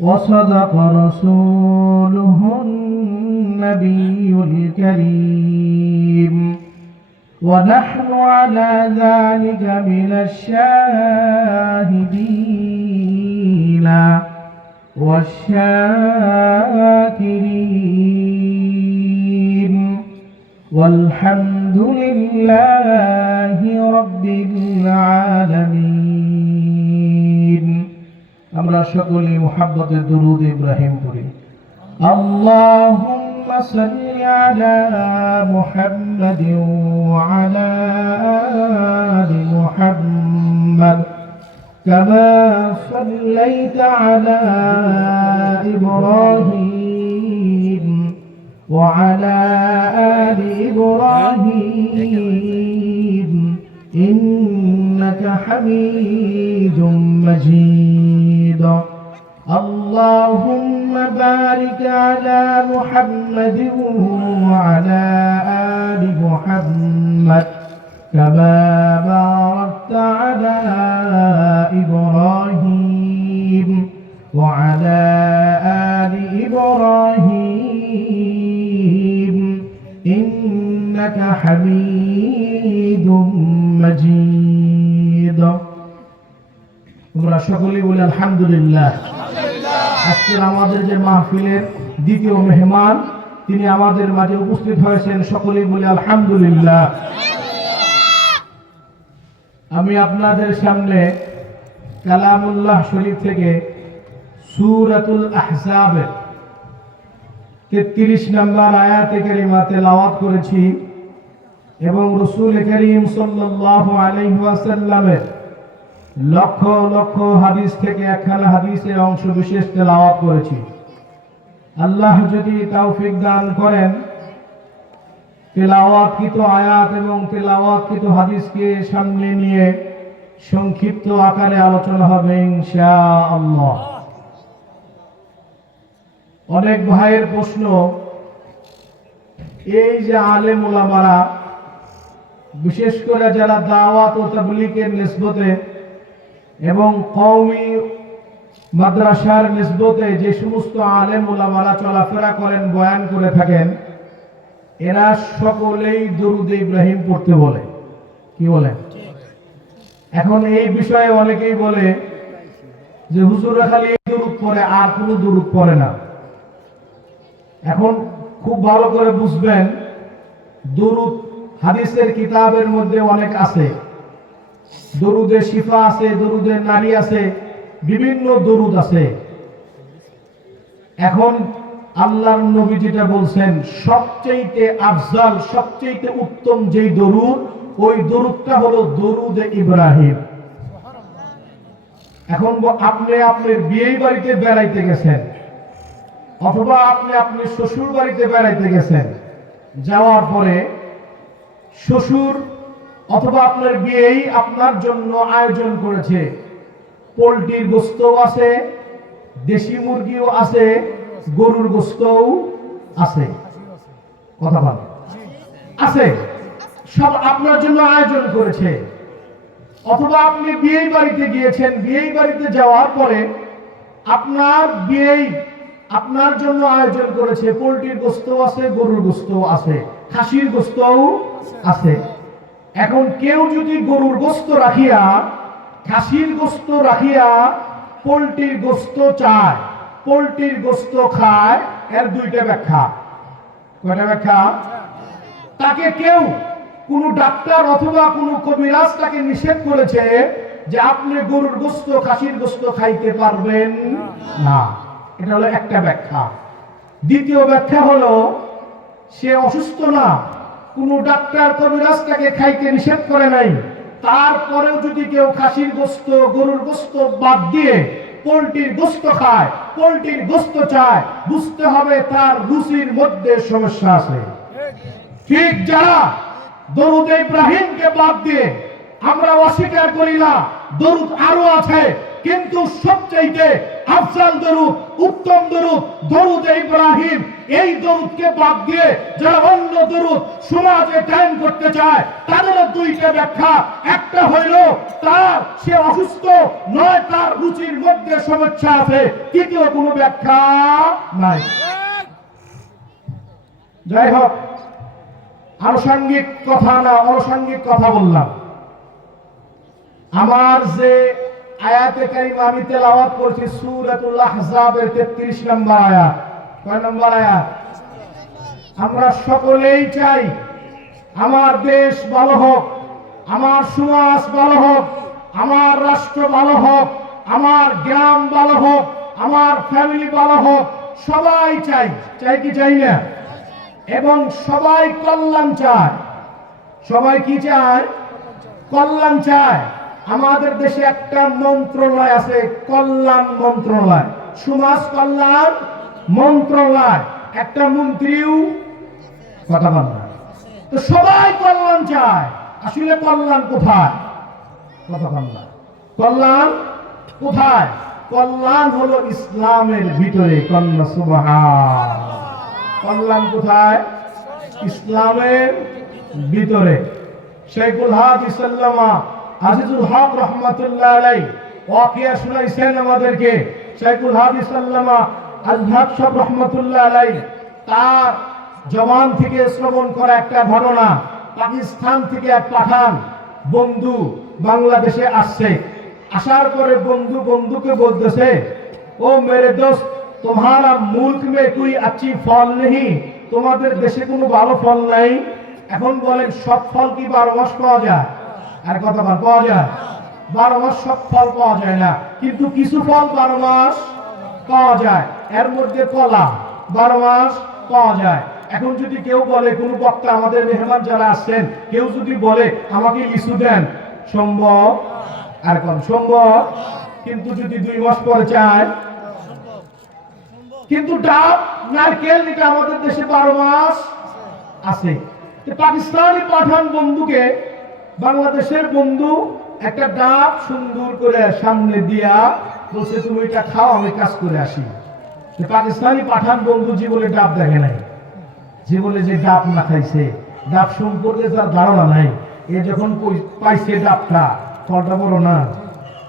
وصدق رسوله النبي الكريم ونحن على ذلك من الشاهدين والشاكرين والحمد لله رب العالمين। আমরা সকলে মুহাব্বতে দুরূদ ইব্রাহিম পড়ি। আল্লাহুম্মা সাল্লি আলা মুহাম্মাদিন ওয়া আলা আলি মুহাম্মাদ কামা সাল্লাইতা আলা ইব্রাহিম ওয়া আলা আলি ইব্রাহিম ইন্নাকা হামিদুম মাজিদ। اللهم بارك على محمد وعلى آل محمد كما باركت على إبراهيم وعلى آل إبراهيم إنك حميد مجيد। তোমরা সকলেই বলে আলহামদুলিল্লাহ। আজকের আমাদের যে মাহফিলের দ্বিতীয় মেহমান তিনি আমাদের মাঝে উপস্থিত হয়েছেন, সকলেই বলে আলহামদুলিল্লাহ। আমি আপনাদের সামনে কালামুল্লাহ শরীফ থেকে সূরাতুল আহজাবের 33 নম্বর আয়াতে কারিমা তেলাওয়াত করেছি এবং রাসূল করিম সাল্লাল্লাহু আলাইহি ওয়াসাল্লামের লক্ষ লক্ষ হাদিস থেকে একখানা হাদিসের অংশ বিশেষ তেলাওয়াত করেছি। আল্লাহ যদি তৌফিক দান করেন তেলাওয়াতকৃত আয়াত এবং তেলাওয়াতকৃত হাদিসকে সামনে নিয়ে সংক্ষিপ্ত আকারে আলোচনা হবে ইনশাআল্লাহ। অনেক ভাইয়ের প্রশ্ন, এই যে আলেম ওলামারা বিশেষ করে যারা দাওয়াত ও তাবলীগের নিসবতে এবং কওমি মাদ্রাসার নিসবতে যে সমস্ত আলেম ওলামারা চলাফেরা করেন, বয়ান করে থাকেন, এরা সকলেই দরুদ ইব্রাহিম পড়তে বলে। কি বলেন? এখন এই বিষয়ে অনেকেই বলে যে হুজুররা খালি এই দরুদ পড়ে, আর কোনো দরুদ পড়ে না। এখন খুব ভালো করে বুঝবেন, দরুদ হাদিসের কিতাবের মধ্যে অনেক আছে। দরুদে শিফা আছে, দরুদে নারী আছে, বিভিন্ন দরুদ আছে। এখন আল্লাহর নবী যেটা বলছেন সবচেয়ে আফজাল, সবচেয়ে উত্তম যেই দরুদ, ওই দরুদটা হলো দরুদে ইব্রাহিম। এখন আপনি আপনার বিয়ে বাড়িতে বেড়াইতে গেছেন অথবা আপনি আপনার শ্বশুর বাড়িতে বেড়াইতে গেছেন, যাওয়ার পরে শ্বশুর অথবা আপনার বিয়েই আপনার জন্য আয়োজন করেছে, পোলট্রির গোশতও আছে, দেশি মুরগিও আছে, গরুর গোশতও আছে, কথা বল আছে, সব আপনার জন্য আয়োজন করেছে। অথবা আপনি বিয়ে বাড়িতে গিয়েছেন, বিয়ে বাড়িতে যাওয়ার পরে আপনার বিয়েই আপনার জন্য আয়োজন করেছে, পোলট্রির গোশতও আছে, গরুর গোশতও আছে, খাসির গোশতও আছে। এখন কেউ যদি গরুর গোশত রাখিয়া, খাসির গোশত রাখিয়া পোলট্রির গোশত চায়, পোলট্রির গোশত খায়, এর দুইটা ব্যাখ্যা। কয়টা ব্যাখ্যা? তাকে কেউ, কোন ডাক্তার অথবা কোন কবিরাজ তাকে নিষেধ করেছে যে আপনি গরুর গোশত, খাসির গোশত খাইতে পারবেন না। এটা হলো একটা ব্যাখ্যা। দ্বিতীয় ব্যাখ্যা হলো সে অসুস্থ না, কোন ডাক্তার কবিরাজ তাকে খাইতে নিষেধ করে নাই, তারপরেও যদি কেউ খাসির গোশত, গরুর গোশত বাদ দিয়ে পোলট্রির গোশত খায়, পোলট্রির গোশত চায়, বুঝতে হবে তার রুচির মধ্যে সমস্যা আছে। ঠিক যারা দরুদ ইব্রাহিমকে বাদ দিয়ে, আমরা অস্বীকার করি না দরুদ আরো আছে, কিন্তু সবচাইতে আফজাল দরুদ, উত্তম দরুদ দরুদ ইব্রাহিম। এই দরুদকে বাদ দিয়ে যারা অন্য দরুদ সমাজে কায়েম করতে চায় তাদের দুইটা ব্যাখ্যা। একটা হইল সে অসুস্থ নয়, তার রুচির মধ্যে সমস্যা আছে। তৃতীয় কোনো ব্যাখ্যা নাই। যাই হোক, আনুষঙ্গিক কথা না অনানুষঙ্গিক কথা বললাম। আমার যে আয়াতে কারিমা আমি তেলাওয়াত করছি সূরাতুল আহজাবের 33 নম্বর আয়াত। কয় নম্বর আয়াত? আমরা সকলেই চাই আমার দেশ ভালো হোক, আমার সমাজ ভালো হোক, আমার রাষ্ট্র ভালো হোক, আমার গ্রাম ভালো হোক, আমার ফ্যামিলি ভালো হোক। সবাই চাই, চাই কি চাই না? এবং সবাই কল্যাণ চায়। সবাই কি চায়? কল্যাণ চায়। আমাদের দেশে একটা মন্ত্রণালয় আছে, কল্যাণ মন্ত্রণালয়, সমাজ কল্যাণ মন্ত্রণালয়। একটা মন্ত্রীও কথা বলে না। তো সবাই কল্যাণ চায়। আসলে কল্যাণ কোথায়? কথা বলে না। কল্যাণ কোথায়? কল্যাণ হলো ইসলামের ভিতরে। কল্যাণ সুবহান। কল্যাণ কোথায়? ইসলামের ভিতরে। শেখুল হাদিস আল্লামা আজিজুল হক রহমাতুল্লাহ আলাইহি ওয়াকিয়া শুনাইছেন আমাদেরকে। শেখুল হাদিস আল্লামা আজহার সাহেব রহমাতুল্লাহ আলাইহি তার জবান থেকে শ্রবণ করা একটা ঘটনা। পাকিস্তান থেকে এক পাঠান বন্ধু বাংলাদেশে আসছে। আসার পরে বন্ধু বন্ধুকে বলতেছে, ও মেরে দোস্ত, তোমারা মুল্ক মে কোই আচ্ছি ফল নেই? তোমাদের দেশে কোনো ভালো ফল নাই? এখন বলেন, সব ফল কি 12 মাস পাওয়া যায়? আর কথা বল, পাওয়া যায়? 12 মাস সব ফল পাওয়া যায় না, কিন্তু কিছু ফল 12 মাস পাওয়া যায়। এর মধ্যে কলা 12 মাস পাওয়া যায়। এখন যদি কেউ বলে, কোন বক্তা, আমাদের মেহমান যারা আসছেন, কেউ যদি বলে আমাকে লিচু দেন, সম্ভব? আর কোন সম্ভব? কিন্তু যদি 2 মাস পরে চায়, কিন্তু ডাব, নারকেল এটা আমাদের দেশে 12 মাস আছে। পাকিস্তানি পাঠান বন্ধুকে বাংলাদেশের বন্ধু একটা ডাব সুন্দর করে সামনে দিয়া বলছে, তুমি এটা খাও, আমি কাজ করে আসি। পাকিস্তানি পাঠান বন্ধু জীবনে ডাব দেখে নাই, জীবনে যে ডাব না খাইছে, ডাব সম্পর্কে তার ধারণা নাই। এ যখন পাইছে ডাবটা, ফলটা বড় না,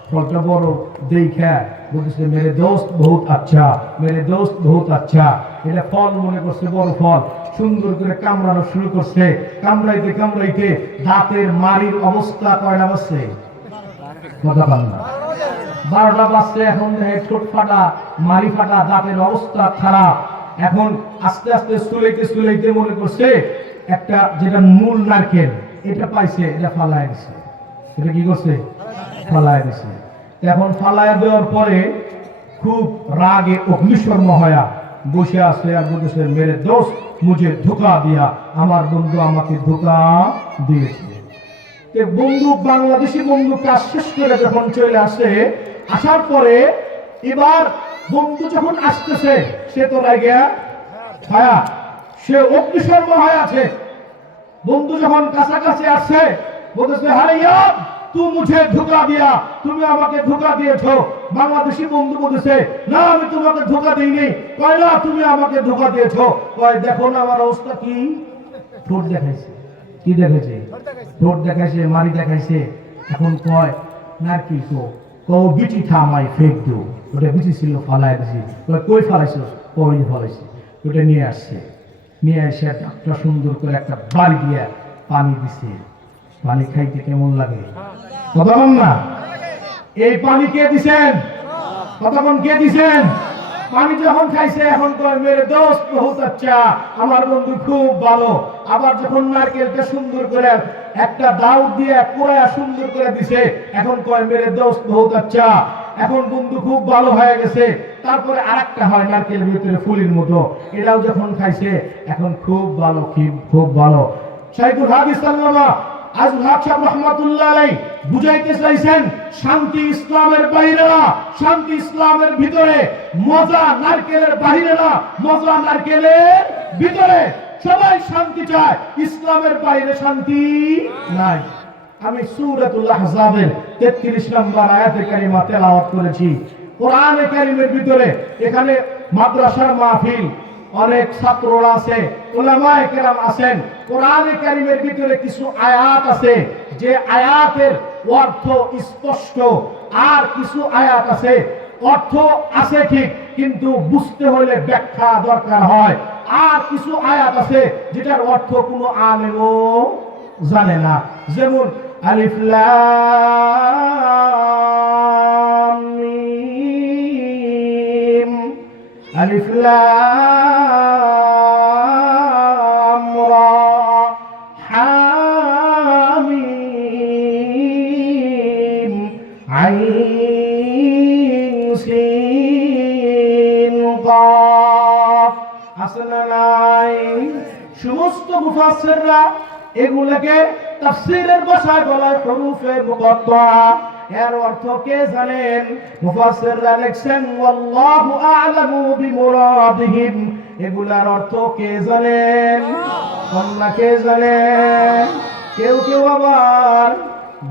ফলটা বড় দেখা বলতেছে, মেরে দোস্ত বহুত আচ্ছা, মেরে দোস্ত বহুত আচ্ছা। এটা ফল মনে করছে বড় ফল, সুন্দর করে কামড়ানো শুরু করছে। কামড়াইতে কামড়াইতে দাঁতের মারির অবস্থা কয়টা বাজছে? কথা বল না, 12টা বাজছে। এখন ঠোঁট ফাটা, মারি ফাটা, দাঁতের অবস্থা খারাপ। এখন আস্তে আস্তে সুলাইতে সুলাইতে মনে করছে একটা যেটা মূল নারকেল, এটা পাইছে, এটা ফালায় দিছে। এটা কি করছে? ফালায় দিছে। এখন ফালায় দেওয়ার পরে খুব রাগে অগ্নিশর্ম হয়া বসে আছে আর বলতেছে, মেরে দোস্ত মুঝে ধোকা দিয়া, আমার বন্ধু আমাকে ধোকা দিয়েছে। বন্ধু, বাংলাদেশি বন্ধু কাজ শেষ করে যখন চলে আসে, আসার পরে এবার বন্ধু যখন আসতেছে, সে তো রাগে ছায়া, সে অগ্নিশর্ম হয়ে আছে। বন্ধু যখন কাছাকাছি আসছে, বলতেছে, আরে ইয়ার তুই মুঝে ধোকা দিয়া, তুমি আমাকে ধোকা দিয়েছো। বাংলাদেশি বন্ধু বলতেছে, না আমি তোমাকে ধোকা দিইনি। কয় না, তুমি আমাকে ধোকা দিয়েছো। কয় দেখো না আমার অবস্থা কি? ঠোঁট দেখাইছে। কি দেখাইছে? ঠোঁট দেখাইছে, মারি দেখাইছে। এখন কয় নারকেল কো বিচি থামাই ফেক দো, ওটা বিচি ছিল, ফালাই দিছি। কই ফালাইছো? কই ফালাইছি। ওটা নিয়ে আসছে, নিয়ে এসে ডাক্তার সুন্দর করে একটা বাড়ি দিয়ে পানি দিছে। পানি খাইতে কেমন লাগে? কতক্ষণ না? এই পানি কে দিছেন? কতক্ষণ কে দিছেন? পানি যখন খাইছে, এখন কয় মেরে দোস্ত বহুত আচ্ছা, আমার বন্ধু খুব ভালো। আবার যখন নারকেলটা সুন্দর করে একটা দাউদ দিয়ে পোড়া সুন্দর করে দিছে, এখন কয় মেরে দোস্ত বহুত আচ্ছা, এখন বন্ধু খুব ভালো হয়ে গেছে। তারপরে আরেকটা হয় নারকেল ভিতরে ফুলের মতো, এটাও যখন খাইছে, এখন খুব ভালো, খুব ভালো। শাইখুল হাদিস আল্লামা আজহার সাহেব রহমাতুল্লাহ আলাইহি বুঝাইতে চাইছেন, শান্তি ইসলামের বাইরে না, শান্তি ইসলামের ভিতরে। মজা নারকেলের বাইরে না, মজা নারকেলের ভিতরে। সবাই শান্তি চায়, ইসলামের বাইরে শান্তি নাই। আমি সূরাতুল আহজাবের 33 নম্বর আয়াতে কারিমা তেলাওয়াত করেছি। কোরআনে কারিমের ভিতরে এখানে মাদ্রাসার মাহফিল, অনেক ছাত্ররা আছে, উলামায়ে কেরাম আছেন। কোরআনে কারিমের ভিতরে কিছু আয়াত আছে যে আয়াতের অর্থ স্পষ্ট, আর কিছু আয়াত আছে অর্থ আছে ঠিক কিন্তু বুঝতে হলে ব্যাখ্যা দরকার হয়। আর কিছু আয়াত আছে যেটার অর্থ কোনো আলেমও জানে না। যেমন আলিফ লাম মিম, আলিফ লাম রা, হা মিম আইন সিন কাফ। আসলে নাই সমস্ত মুফাসসিররা এগুলোকে তাফসীরের ভাষায় বলা হয় হুরুফে মুকাত্তাআ। এর অর্থ কে জানেন? মুফাসসিররা লিখছেন ওয়াল্লাহু আ'লামু বিমুরাদিহিম। এগুলার অর্থ কে জানেন? আল্লাহ কে জানেন। কেউ কেউ আবার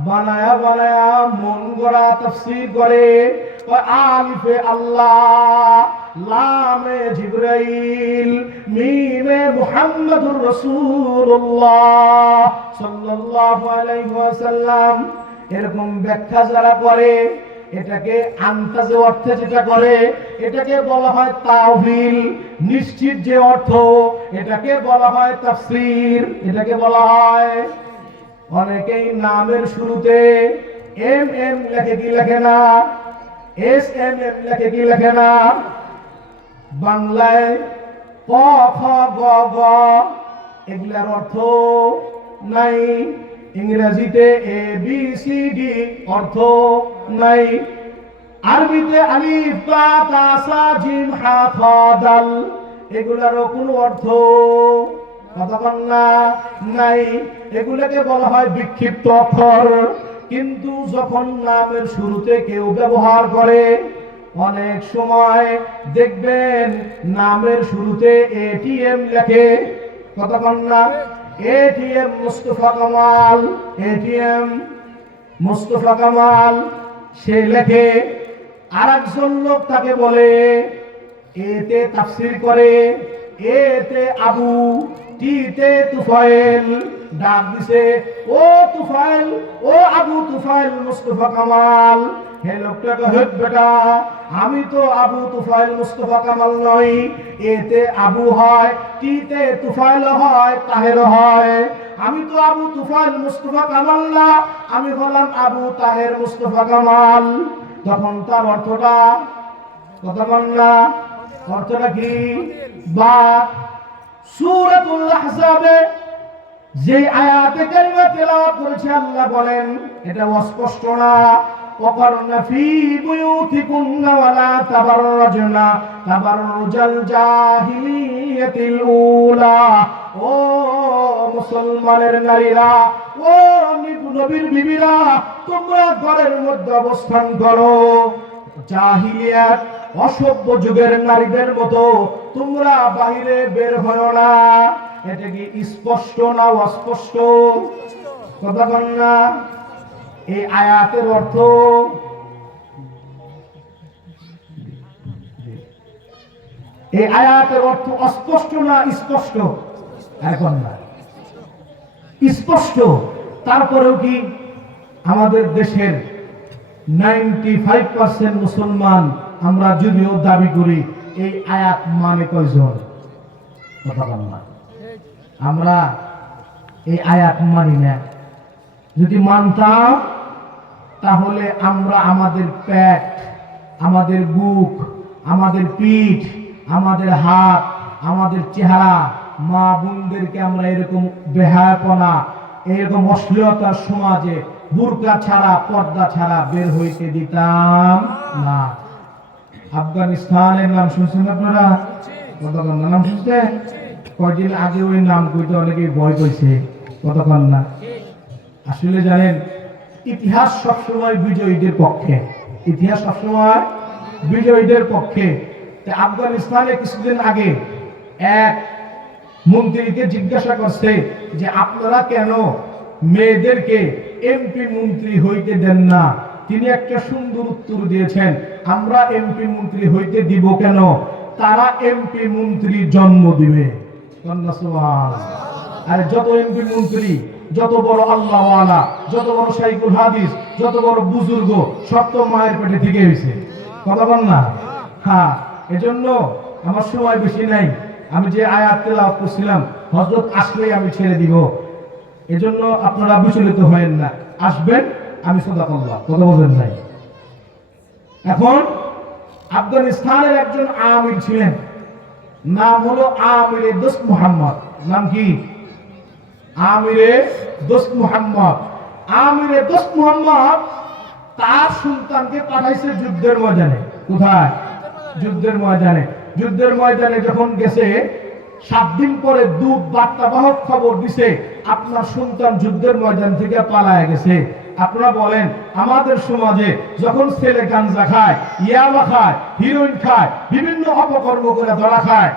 বানায়া বানায়া মন গড়া তাফসীর করে। আলিফে আল্লাহ, লামে জিবরাইল, মিমে মুহাম্মাদুর রাসূলুল্লাহ সাল্লাল্লাহু আলাইহি ওয়াসাল্লাম। এরকম ব্যাখ্যা যারা করে, এটাকে আন্তাজে অর্থে যেটা করে, এটাকে বলা হয় তাওহীল। নিশ্চিত যে অর্থ, এটাকে বলা হয় তাফসীর। এটাকে বলা হয়, অনেকেই নামের শুরুতে এম এম লেখে কি লেখে না, এস এম এম লেখে কি লেখে না। বাংলায় ক খ গ গ এগুলার অর্থ নাই। ইংরেজিতে এ বি সি ডি অর্থ নাই। আরবিতে আলিফ বা তা সা জিম হা খ দাল এগুলারও কোনো অর্থ নাই। এগুলোকে বলা হয় বিক্ষিপ্ত অক্ষর। কিন্তু যখন নামের শুরুতে কেউ ব্যবহার করে, অনেক সময় দেখবেন নামের শুরুতে এটিএম লেখে। কতক্ষণ না এটিএম মুস্তাফা কামাল, এটিএম মুস্তাফা কামাল সে লেখে। আরেকজন লোক তাকে বলে, এতে তাফসীর করে, এতে আবু, টিতে তুফাইল, ডাক দিছে ও তুফাইল, ও আবু তুফাইল মুস্তাফা কামাল। হে লোকটাকে, হেট বেটা, আমি তো আবু তুফাইল মুস্তাফা কামাল নই। এতে আবু হয়, টিতে তুফাইল হয়, তাহের হয়। আমি তো আবু তুফাইল মুস্তাফা কামাল না, আমি হলাম আবু তাহের মুস্তাফা কামাল। তখন তার অর্থটা কথা বল না, অর্থটা কি? বা সূরাতুল আহজাবে যে আয়াতে কারিমা তেলাওয়াত করেছে, আল্লাহ বলেন এটা অস্পষ্ট না। ওয়াকারনা ফি বুয়ুতিকুন্না ওয়ালা তাবাররাজনা তাবাররুজাল জাহিলিয়াতিল উলা। ও মুসলমানের নারীরা, ও নবীর বিবিরা, তোমরা ঘরের মধ্যে অবস্থান করো জাহিলিয়াত অসভ্য যুগের নারীদের মতো তোমরা বাইরে বের হয়ো না। এটা কি স্পষ্ট না অস্পষ্ট? কথা বল না। এই আয়াতের অর্থ অস্পষ্ট না স্পষ্ট? এখন না স্পষ্ট। তারপরেও কি আমাদের দেশের 95% মুসলমান আমরা যদিও দাবি করি, এই আয়াত মানে কয়জন? কথা বল না। আমরা এই আয়াত মানি না। যদি মানতাম তাহলে আমরা আমাদের পেট, আমাদের বুক, আমাদের পিঠ, আমাদের হাত, আমাদের চেহারা, মা বোনদেরকে আমরা এরকম বেহায়াপনা, এরকম অশ্লীলতার সমাজে বুরকা ছাড়া, পর্দা ছাড়া বের হইতে দিতাম না। আফগানিস্তানের নাম শুনছেন আপনারা? নাম শুনছেন? কয়েকদিন আগে ওই নাম কইতে অনেকে ভয় কইছে। কতক্ষণ না। আসলে জানেন, ইতিহাস সবসময় বিজয়ীদের পক্ষে। ইতিহাস সবসময় বিজয়ীদের পক্ষে। আফগানিস্তানে কিছুদিন আগে এক মন্ত্রীকে জিজ্ঞাসা করছে যে আপনারা কেন মেয়েদেরকে এমপি মন্ত্রী হইতে দেন না। তিনি একটা সুন্দর উত্তর দিয়েছেন, আমরা এমপি মন্ত্রী হইতে দিব কেন? তারা এমপি মন্ত্রী জন্ম দিবে। আর যত এমপি মন্ত্রী, যত বড় আল্লাহওয়ালা, যত বড় শাইখুল হাদিস, যত বড় বুজুর্গ, সব তো মায়ের পেটে থেকে হয়েছে। কথা বল না? হ্যাঁ, এজন্য আমার সময় বেশি নাই। আমি যে আয়াত তেলাওয়াত করছিলাম, হযরত আসলেই আমি ছেড়ে দিব। এজন্য আপনারা বিচলিত হয়েন না, আসবেন, আমি সাদাকাল্লাহ। কথা বলেন নাই? এখন আফগানিস্তানের একজন আমির ছিলেন, নাম হলো আমিরে দোস্ত মুহাম্মদ। নাম কি? আমিরে দোস্ত মুহাম্মদ। আমিরে দোস্ত মুহাম্মদ তার সন্তানকে পাঠাইছে যুদ্ধের ময়দানে। কোথায়? যুদ্ধের ময়দানে। যুদ্ধের ময়দানে যখন গেছে, 7 দিন পরে দূত বার্তাবাহক খবর দিছে আপনার সন্তান যুদ্ধের ময়দান থেকে পালায় গেছে। আপনারা বলেন, আমাদের সমাজে যখন ছেলে গাঞ্জা খায়, ইয়াবা খায়, হিরোইন খায়, বিভিন্ন অপকর্ম করে ধরা খায়,